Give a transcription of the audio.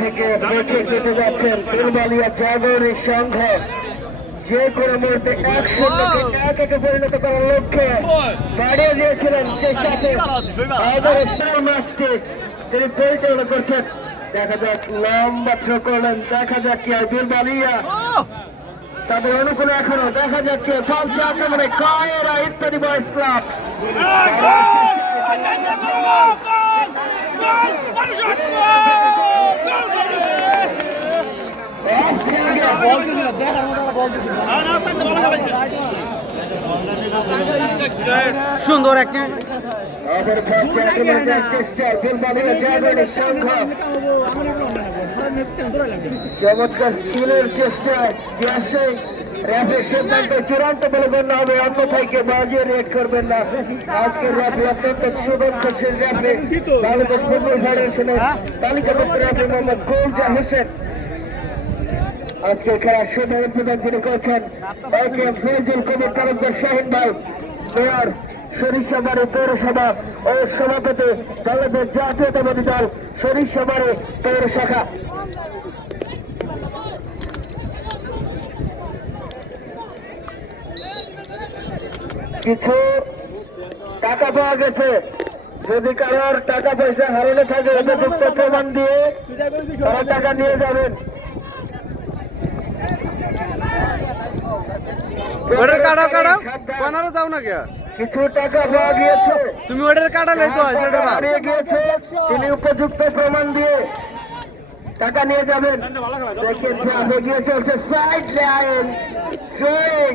থেকে রেখে যেতে যাচ্ছেন ফুলবালিয়া জাগরণী সংঘ যে কোনো মুহূর্তে 1-0-1 পরিণত করার লক্ষ্যে বাড়িয়ে দিয়েছিলেন সেই সাথে ম্যাচটি তিনি পরিচালনা করছেন। দেখা যাক লম্বা থ্রো করলেন, দেখা যাক কি ফুলবালিয়া তাদের অনুকূলে এখনো দেখা যাচ্ছে চলছে আক্রমণে কায়েরা ইত্যাদি বয়স ক্লাব সুন্দর একটি চমৎকার স্কিলের চেষ্টায় র্যাফের সিদ্ধান্ত চূড়ান্ত বলে গণ্য হবে, অন্যথায় কেউ বাজিয়ে রিয়েক্ট করবেন না। আজকের র্যাফে অত্যন্ত সুদক্ষশীল র্যাফে বাংলাদেশ ফুটবল ফেডারেশনের তালিকাভুক্ত র্যাফে মোহাম্মদ কৌজা হোসেন আজকের খেলার শুভ উদ্বোধন যিনি করছেন ফজল কবির তালুকদার শাহিন ভাই, মেয়র সরিষাবাড়ি পৌরসভা ও সভাপতি বাংলাদেশ জাতীয়তাবাদী দল সরিষাবাড়ি পৌর শাখা। কিছু টাকা পাওয়া গেছে, যদি কারোর টাকা পয়সা হারানো থাকে উপযুক্ত প্রমাণ দিয়ে তারা টাকা নিয়ে যাবেন। ওটার কাটাও কাটাও বানারও যাও না কে কিছু টাকা পাওয়া গিয়েছে, তুমি ওটার কাটালে তো হারিয়ে গিয়েছে, তিনি উপযুক্ত প্রমাণ দিয়ে টাকা নিয়ে যাবেন। দেখেন এগিয়ে চলছে সাইড লাইন থ্রোয়িং।